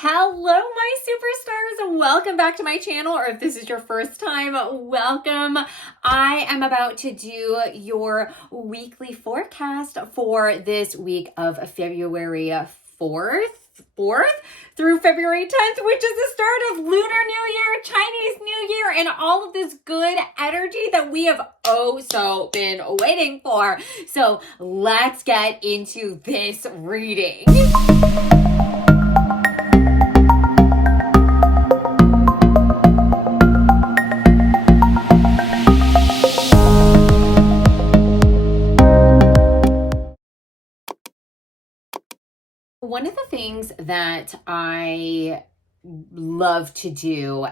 Hello, my superstars. Welcome back to my channel, or if this is your first time, welcome. I am about to do your weekly forecast for this week of February 4th through February 10th, which is the start of Lunar New Year, Chinese New Year, and all of this good energy that we have so been waiting for. So let's get into this reading. One of the things that I love to do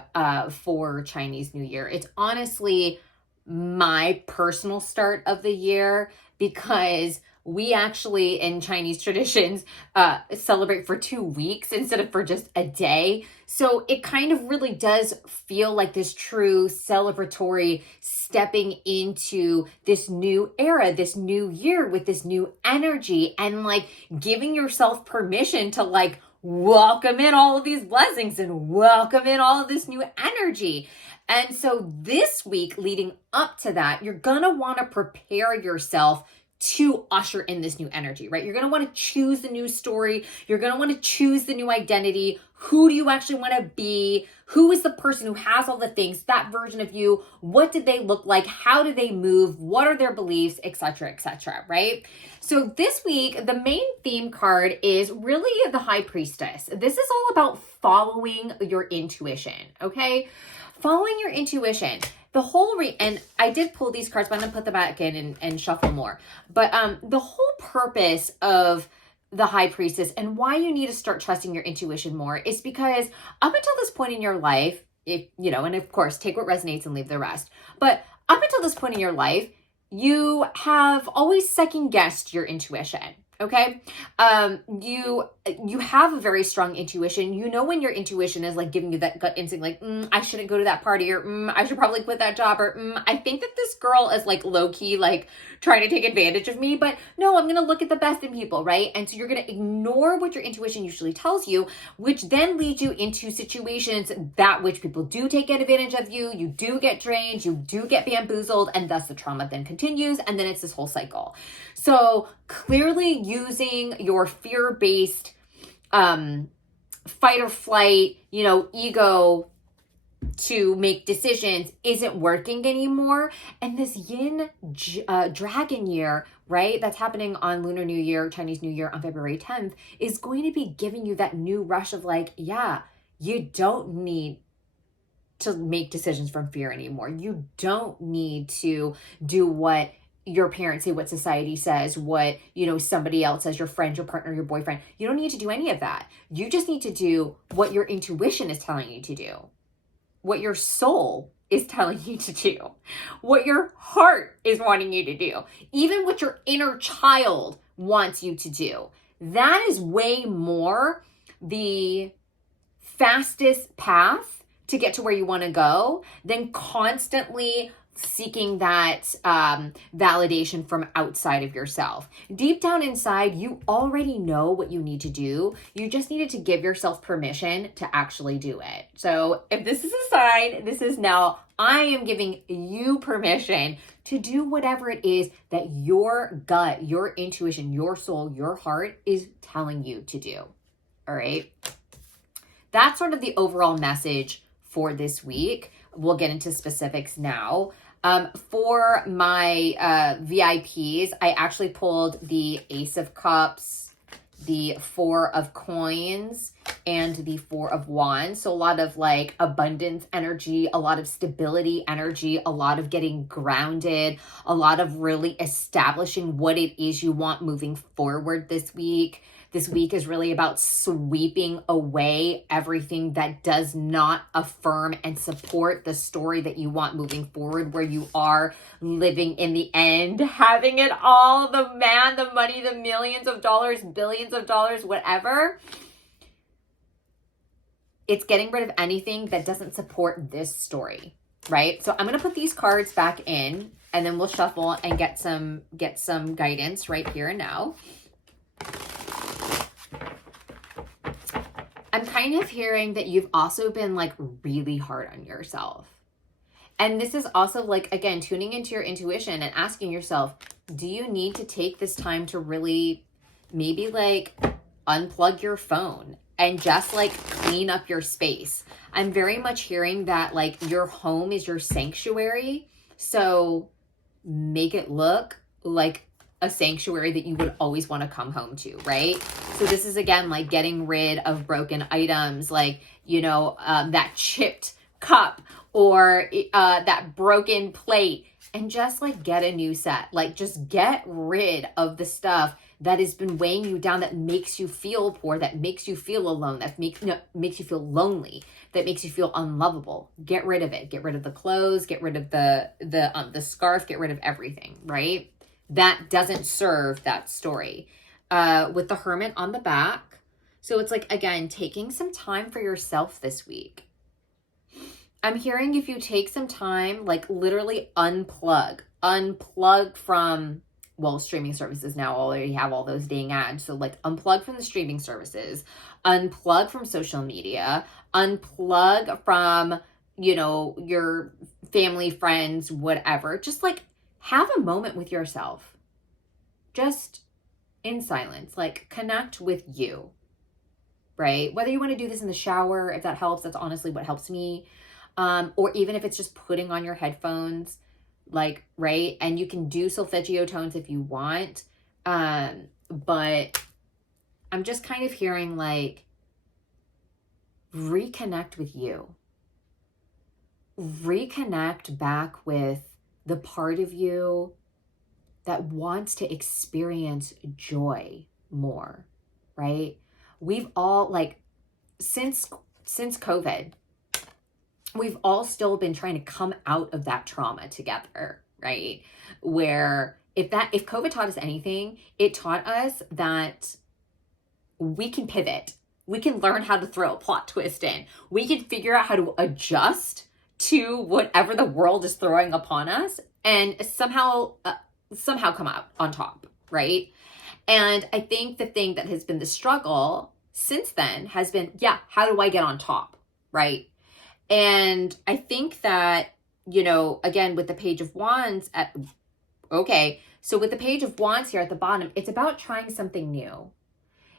for Chinese New Year, it's honestly my personal start of the year, because we actually in Chinese traditions celebrate for 2 weeks instead of for just a day. So it kind of really does feel like this true celebratory stepping into this new era, this new year with this new energy, and like giving yourself permission to like welcome in all of these blessings and welcome in all of this new energy. And so this week leading up to that, you're going to want to prepare yourself to usher in this new energy, right? You're going to want to choose the new story. You're going to want to choose the new identity. Who do you actually want to be? Who is the person who has all the things, that version of you? What did they look like? How do they move? What are their beliefs, etc., right? So this week, the main theme card is really the High Priestess. This is all about following your intuition, okay? Following your intuition. The whole and I did pull these cards, but I'm going to put them back in and shuffle more. But the whole purpose of the High Priestess and why you need to start trusting your intuition more is because up until this point in your life, if you know, and of course, take what resonates and leave the rest. But up until this point in your life, you have always second guessed your intuition. Okay. You have a very strong intuition. You know when your intuition is like giving you that gut instinct, like, I shouldn't go to that party, or I should probably quit that job, or I think that this girl is like low key, like trying to take advantage of me, but no, I'm going to look at the best in people, right? And so you're going to ignore what your intuition usually tells you, which then leads you into situations that which people do take advantage of you. You do get drained, you do get bamboozled, and thus the trauma then continues. And then it's this whole cycle. So clearly using your fear-based fight or flight, ego to make decisions isn't working anymore. And this yin dragon year, right, that's happening on Lunar New Year, Chinese New Year on February 10th, is going to be giving you that new rush of like, yeah, you don't need to make decisions from fear anymore. You don't need to do what your parents say, what society says, what, somebody else says, your friend, your partner, your boyfriend. You don't need to do any of that. You just need to do what your intuition is telling you to do, what your soul is telling you to do, what your heart is wanting you to do, even what your inner child wants you to do. That is way more the fastest path to get to where you want to go than constantly seeking that validation from outside of yourself. Deep down inside, you already know what you need to do. You just needed to give yourself permission to actually do it. So if this is a sign, this is now, I am giving you permission to do whatever it is that your gut, your intuition, your soul, your heart is telling you to do. All right. That's sort of the overall message for this week. We'll get into specifics now. For my VIPs, I actually pulled the Ace of Cups, the Four of Coins, and the Four of Wands. So a lot of like abundance energy, a lot of stability energy, a lot of getting grounded, a lot of really establishing what it is you want moving forward this week. This week is really about sweeping away everything that does not affirm and support the story that you want moving forward, where you are living in the end, having it all, the man, the money, the millions of dollars, billions of dollars, whatever. It's getting rid of anything that doesn't support this story, right? So I'm going to put these cards back in, and then we'll shuffle and get some guidance right here and now. I'm kind of hearing that you've also been like really hard on yourself. And this is also like, again, tuning into your intuition and asking yourself, do you need to take this time to really maybe like unplug your phone and just like clean up your space? I'm very much hearing that like your home is your sanctuary. So make it look like a sanctuary that you would always want to come home to, right? So this is again like getting rid of broken items, like, that chipped cup or that broken plate, and just like get a new set. Like just get rid of the stuff that has been weighing you down, that makes you feel poor, that makes you feel alone, that makes you feel lonely, that makes you feel unlovable. Get rid of it. Get rid of the clothes, get rid of the scarf, get rid of everything, right? That doesn't serve that story. With the Hermit on the back. So it's like, again, taking some time for yourself this week. I'm hearing if you take some time, like literally unplug from, well, streaming services now already have all those dang ads. So like unplug from the streaming services, unplug from social media, unplug from, your family, friends, whatever. Just like have a moment with yourself. Just in silence, like connect with you, right? Whether you want to do this in the shower, if that helps, that's honestly what helps me. Or even if it's just putting on your headphones, like, right? And you can do solfeggio tones if you want. But I'm just kind of hearing like, reconnect with you. Reconnect back with the part of you that wants to experience joy more, right? We've all like, since COVID, we've all still been trying to come out of that trauma together, right? Where if COVID taught us anything, it taught us that we can pivot. We can learn how to throw a plot twist in. We can figure out how to adjust to whatever the world is throwing upon us and somehow come out on top, right? And I think the thing that has been the struggle since then has been, how do I get on top, right? And I think that, again, with the Page of Wands so with the Page of Wands here at the bottom, it's about trying something new.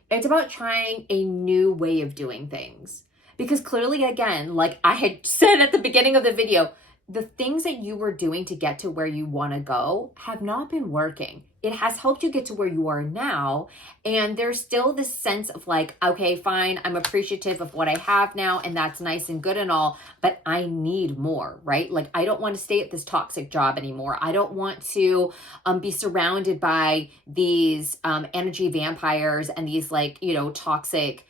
It's about trying a new way of doing things. Because clearly, again, like I had said at the beginning of the video, the things that you were doing to get to where you want to go have not been working. It has helped you get to where you are now. And there's still this sense of like, okay, fine, I'm appreciative of what I have now. And that's nice and good and all, but I need more, right? Like, I don't want to stay at this toxic job anymore. I don't want to be surrounded by these energy vampires and these like, toxic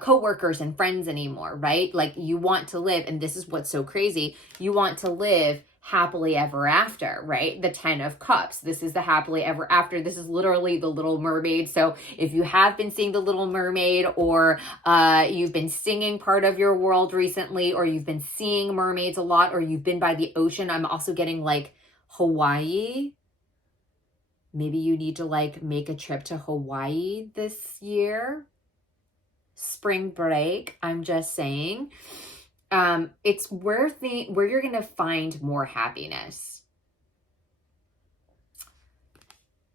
coworkers and friends anymore, right? Like you want to live, and this is what's so crazy, you want to live happily ever after, right? The 10 of Cups. This is the happily ever after. This is literally the Little Mermaid. So if you have been seeing the Little Mermaid, or you've been singing part of your world recently, or you've been seeing mermaids a lot, or you've been by the ocean, I'm also getting like Hawaii. Maybe you need to like make a trip to Hawaii this year. Spring break, I'm just saying. It's where you're going to find more happiness.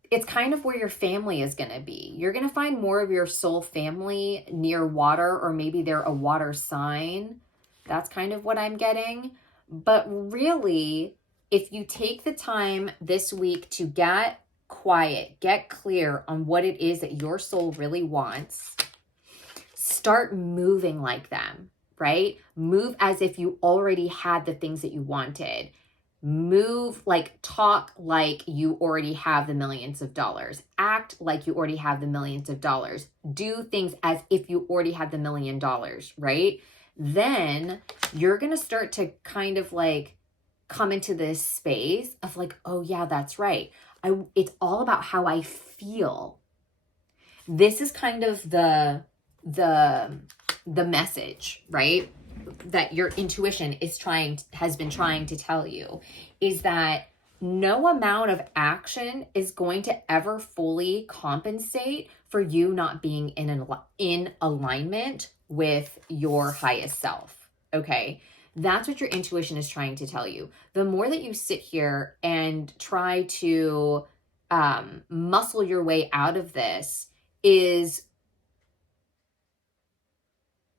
It's kind of where your family is going to be. You're going to find more of your soul family near water, or maybe they're a water sign. That's kind of what I'm getting. But really, if you take the time this week to get quiet, get clear on what it is that your soul really wants, start moving like them, right? Move as if you already had the things that you wanted. Move like, talk like you already have the millions of dollars. Act like you already have the millions of dollars. Do things as if you already have the $1 million, right? Then you're going to start to kind of like come into this space of like, oh yeah, that's right. It's all about how I feel. This is kind of the message, right? That your intuition has been trying to tell you, is that no amount of action is going to ever fully compensate for you not being in alignment with your highest self. Okay. That's what your intuition is trying to tell you. The more that you sit here and try to muscle your way out of this, is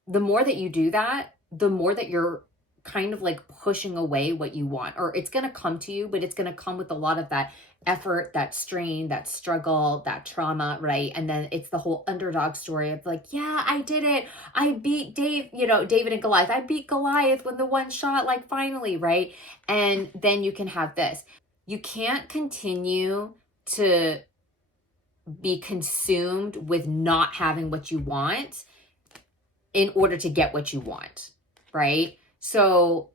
the more that you do that, the more that you're kind of like pushing away what you want, or it's going to come to you, but it's going to come with a lot of that effort, that strain, that struggle, that trauma, right? And then it's the whole underdog story of like, yeah, I did it. I beat David and Goliath. I beat Goliath when the one shot, like finally, right? And then you can have this. You can't continue to be consumed with not having what you want in order to get what you want, right? So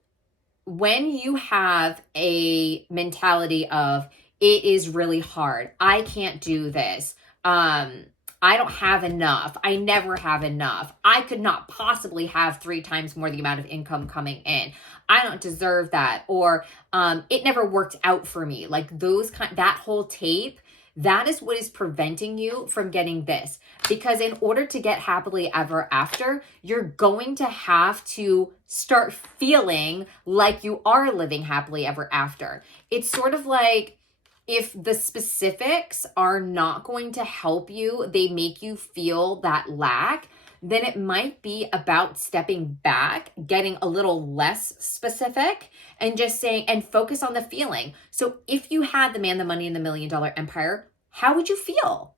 when you have a mentality of, it is really hard, I can't do this, I don't have enough, I never have enough, I could not possibly have 3 times more the amount of income coming in, I don't deserve that, or it never worked out for me, like that whole tape, that is what is preventing you from getting this. Because in order to get happily ever after, you're going to have to start feeling like you are living happily ever after. It's sort of like, if the specifics are not going to help you, they make you feel that lack, then it might be about stepping back, getting a little less specific, and just saying, and focus on the feeling. So if you had the man, the money, and the $1 million empire, how would you feel?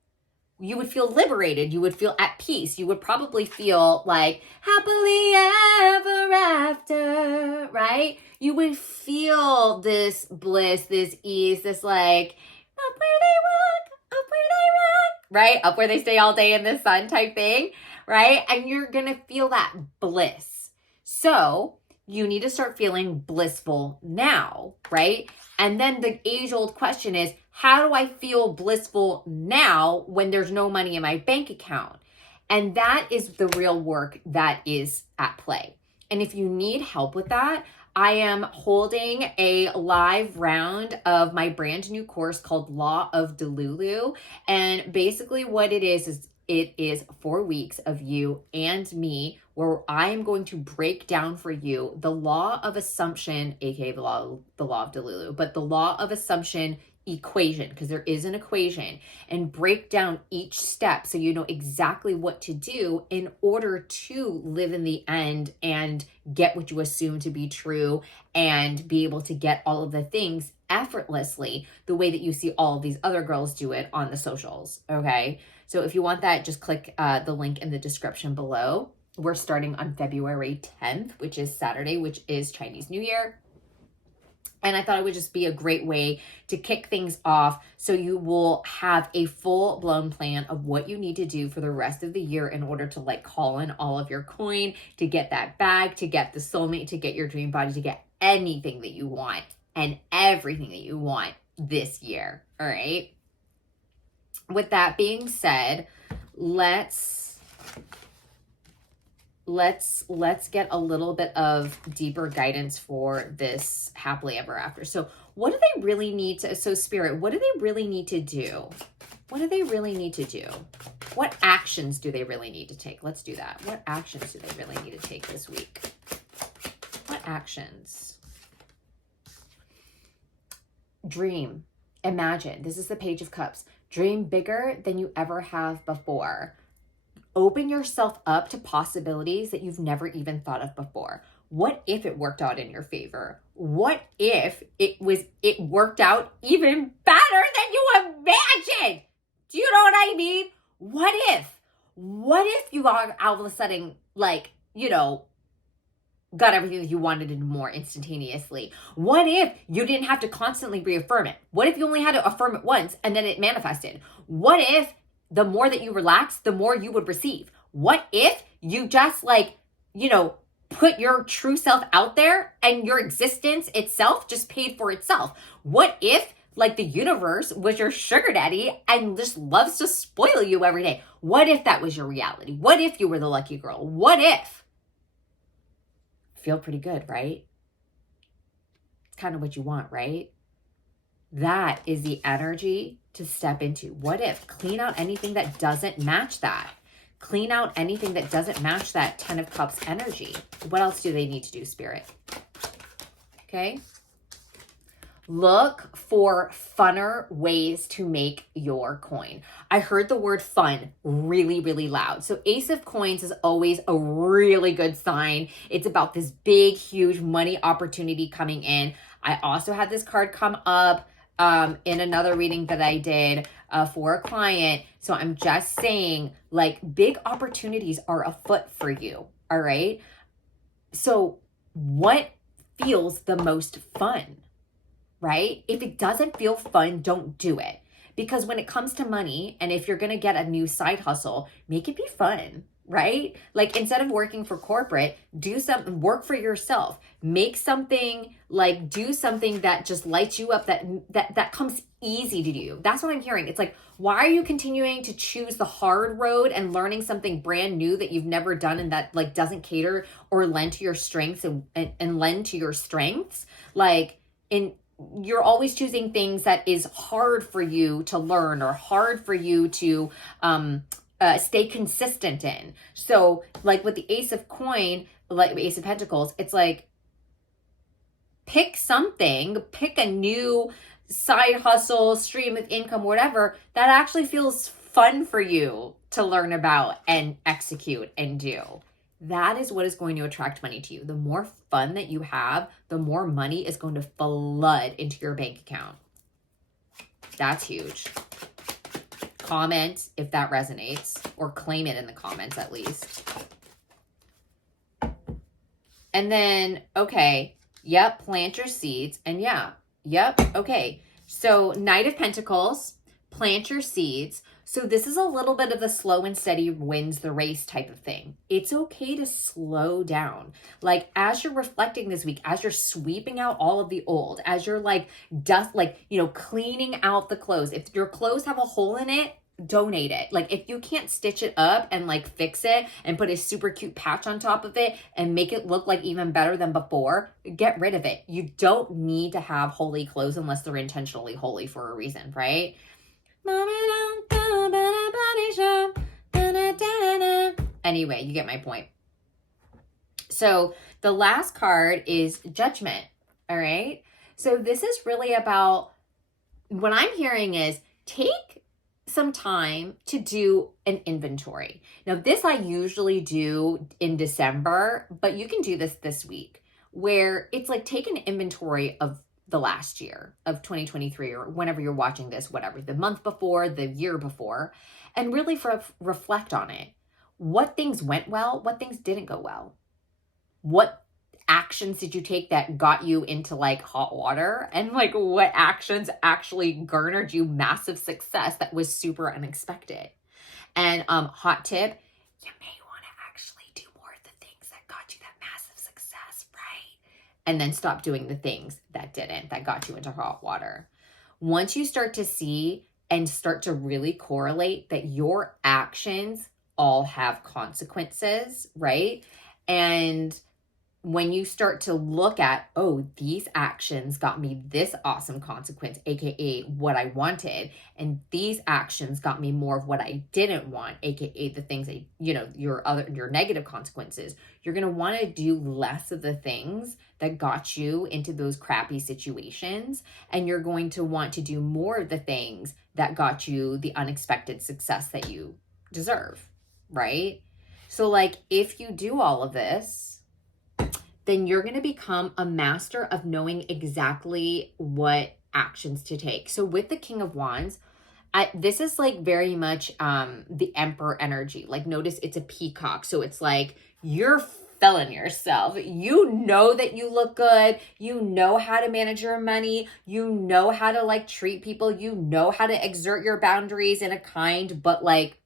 You would feel liberated. You would feel at peace. You would probably feel like happily ever after, right? You would feel this bliss, this ease, this like, up where they walk, up where they run, right? Up where they stay all day in the sun type thing, right? And you're going to feel that bliss. So you need to start feeling blissful now, right? And then the age-old question is, how do I feel blissful now when there's no money in my bank account? And that is the real work that is at play. And if you need help with that, I am holding a live round of my brand new course called Law of Delulu. And basically what it is it is 4 weeks of you and me, where I am going to break down for you the law of assumption, aka the law of Delulu, but the law of assumption equation, because there is an equation, and break down each step so you know exactly what to do in order to live in the end and get what you assume to be true and be able to get all of the things effortlessly the way that you see all of these other girls do it on the socials. Okay, so if you want that, just click the link in the description below. We're starting on February 10th, which is Saturday, which is Chinese New Year. And I thought it would just be a great way to kick things off so you will have a full-blown plan of what you need to do for the rest of the year in order to like call in all of your coin, to get that bag, to get the soulmate, to get your dream body, to get anything that you want and everything that you want this year. All right. With that being said, let's get a little bit of deeper guidance for this happily ever after. So what do they really need to, so Spirit, what do they really need to do? What do they really need to do? What actions do they really need to take? Let's do that. What actions do they really need to take this week? What actions? Dream, imagine. This is the Page of Cups. Dream bigger than you ever have before. Open yourself up to possibilities that you've never even thought of before. What if it worked out in your favor? What if it worked out even better than you imagined? Do you know what I mean? What if you are all of a sudden, like, you know, got everything that you wanted and more instantaneously? What if you didn't have to constantly reaffirm it? What if you only had to affirm it once and then it manifested? What if the more that you relax, the more you would receive? What if you just like, you know, put your true self out there and your existence itself just paid for itself? What if like the universe was your sugar daddy and just loves to spoil you every day? What if that was your reality? What if you were the lucky girl? What if? Feel pretty good, right? It's kind of what you want, right? That is the energy to step into. What if? Clean out anything that doesn't match that. Clean out anything that doesn't match that 10 of Cups energy. What else do they need to do, Spirit? Okay. Look for funner ways to make your coin. I heard the word fun really, really loud. So Ace of Coins is always a really good sign. It's about this big, huge money opportunity coming in. I also had this card come up in another reading that I did for a client. So I'm just saying, like, big opportunities are afoot for you. All right. So what feels the most fun? Right? If it doesn't feel fun, don't do it. Because when it comes to money, and if you're going to get a new side hustle, make it be fun, right? Like, instead of working for corporate, do something, work for yourself. Make something, like, do something that just lights you up, that comes easy to you. That's what I'm hearing. It's like, why are you continuing to choose the hard road and learning something brand new that you've never done and that, like, doesn't cater or lend to your strengths and lend to your strengths? Like, you're always choosing things that is hard for you to learn or hard for you to stay consistent in. So, like with the Ace of Coin, like Ace of Pentacles, it's like, pick something, pick a new side hustle, stream of income, whatever, that actually feels fun for you to learn about and execute and do. That is what is going to attract money to you. The more fun that you have, the more money is going to flood into your bank account. That's huge. Comment if that resonates, or claim it in the comments at least. And then, okay, yep, plant your seeds. And yep, okay. So Knight of Pentacles, plant your seeds. So this is a little bit of the slow and steady wins the race type of thing. It's okay to slow down. Like, as you're reflecting this week, as you're sweeping out all of the old, as you're like cleaning out the clothes. If your clothes have a hole in it, donate it. Like, if you can't stitch it up and like fix it and put a super cute patch on top of it and make it look like even better than before, get rid of it. You don't need to have holy clothes unless they're intentionally holy for a reason, right? Anyway, you get my point. So the last card is Judgment. All right. So this is really about, what I'm hearing is, take some time to do an inventory. Now, this I usually do in December, but you can do this week, where it's like, take an inventory of the last year of 2023, or whenever you're watching this, whatever, the month before, the year before, and really reflect on it. What things went well? What things didn't go well? What actions did you take that got you into like hot water? And like, what actions actually garnered you massive success that was super unexpected? And hot tip, you may want to actually do more of the things that got you that massive success, right? And then stop doing the things that didn't, that got you into hot water. Once you start to see and start to really correlate that your actions all have consequences, right? And when you start to look at, oh, these actions got me this awesome consequence, aka what I wanted, and these actions got me more of what I didn't want, aka the things that, your negative consequences, you're going to want to do less of the things that got you into those crappy situations, and you're going to want to do more of the things that got you the unexpected success that you deserve, right? So like, if you do all of this, then you're going to become a master of knowing exactly what actions to take. So with the King of Wands, this is like very much the Emperor energy. Like, notice it's a peacock. So it's like, you're feeling yourself. You know that you look good. You know how to manage your money. You know how to like treat people. You know how to exert your boundaries in a kind but like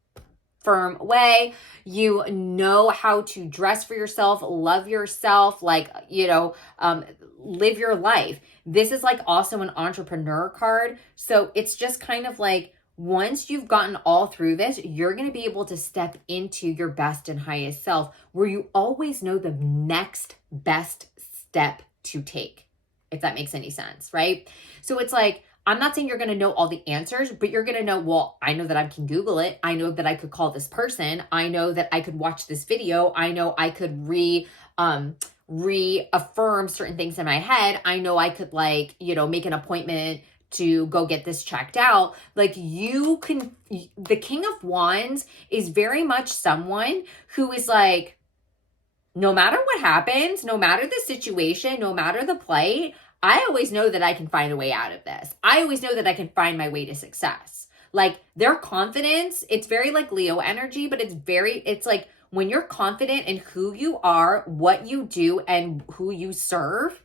firm way. You know how to dress for yourself, love yourself, like, live your life. This is like also an entrepreneur card. So it's just kind of like, once you've gotten all through this, you're going to be able to step into your best and highest self, where you always know the next best step to take, if that makes any sense, right? So it's like, I'm not saying you're going to know all the answers, but you're going to know, well, I know that I can Google it. I know that I could call this person. I know that I could watch this video. I know I could reaffirm certain things in my head. I know I could like, make an appointment to go get this checked out. Like the King of Wands is very much someone who is like, no matter what happens, no matter the situation, no matter the plight, I always know that I can find a way out of this. I always know that I can find my way to success. Like their confidence, it's very like Leo energy, but it's like when you're confident in who you are, what you do, and who you serve,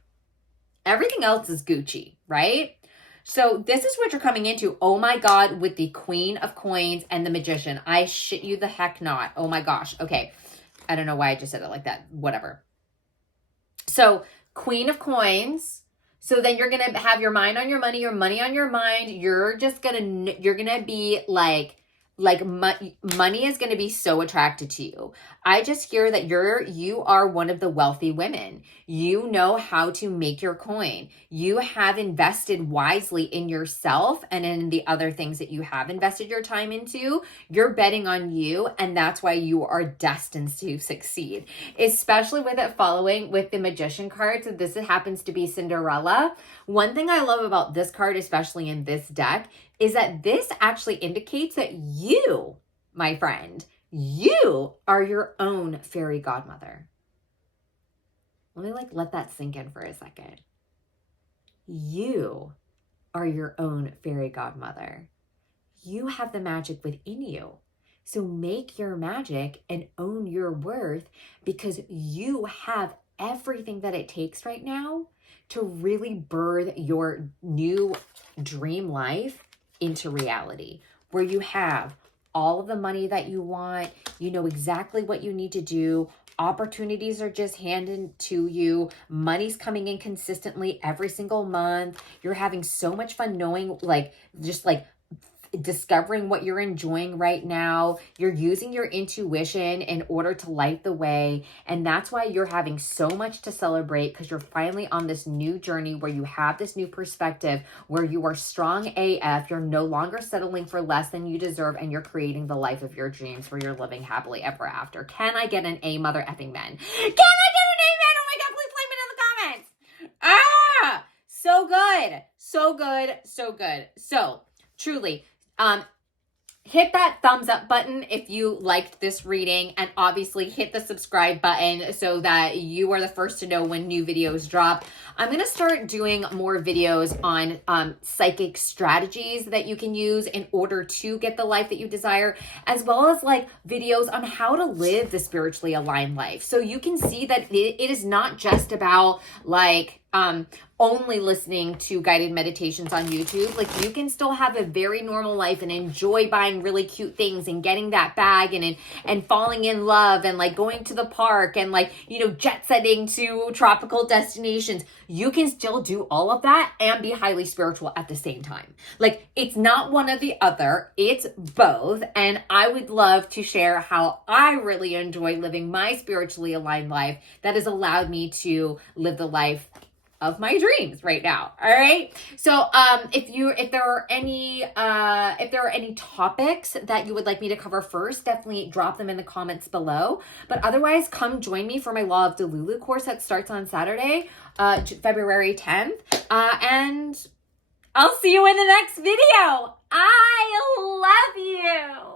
everything else is Gucci, right? So this is what you're coming into. Oh my God, with the Queen of Coins and the Magician. I shit you the heck not. Oh my gosh. Okay. I don't know why I just said it like that. Whatever. So Queen of Coins. So then you're going to have your mind on your money on your mind. You're going to be like money is going to be so attracted to you. I just hear that you are one of the wealthy women. You know how to make your coin. You have invested wisely in yourself and in the other things that you have invested your time into. You're betting on you, and that's why you are destined to succeed, especially with it following with the Magician card. So this happens to be Cinderella. One thing I love about this card, especially in this deck, is that this actually indicates that you, my friend, you are your own fairy godmother. Let me let that sink in for a second. You are your own fairy godmother. You have the magic within you. So make your magic and own your worth, because you have everything that it takes right now to really birth your new dream life into reality, where you have all of the money that you want. You know exactly what you need to do. Opportunities are just handed to you. Money's coming in consistently every single month. You're having so much fun knowing, discovering what you're enjoying right now. You're using your intuition in order to light the way. And that's why you're having so much to celebrate, because you're finally on this new journey where you have this new perspective, where you are strong AF. You're no longer settling for less than you deserve, and you're creating the life of your dreams where you're living happily ever after. Can I get an A, mother effing men? Can I get an amen? Oh my God, please flame it in the comments. Ah, so good. So good. So good. So truly, hit that thumbs up button if you liked this reading, and obviously hit the subscribe button so that you are the first to know when new videos drop. I'm going to start doing more videos on psychic strategies that you can use in order to get the life that you desire, as well as videos on how to live the spiritually aligned life. So you can see that it is not just about only listening to guided meditations on YouTube. You can still have a very normal life and enjoy buying really cute things and getting that bag and falling in love and going to the park and jet setting to tropical destinations. You can still do all of that and be highly spiritual at the same time. It's not one or the other, it's both. And I would love to share how I really enjoy living my spiritually aligned life that has allowed me to live the life of my dreams right now. All right. So, if there are any topics that you would like me to cover first, definitely drop them in the comments below. But otherwise, come join me for my Law of Delulu course that starts on Saturday, February 10th. And I'll see you in the next video. I love you.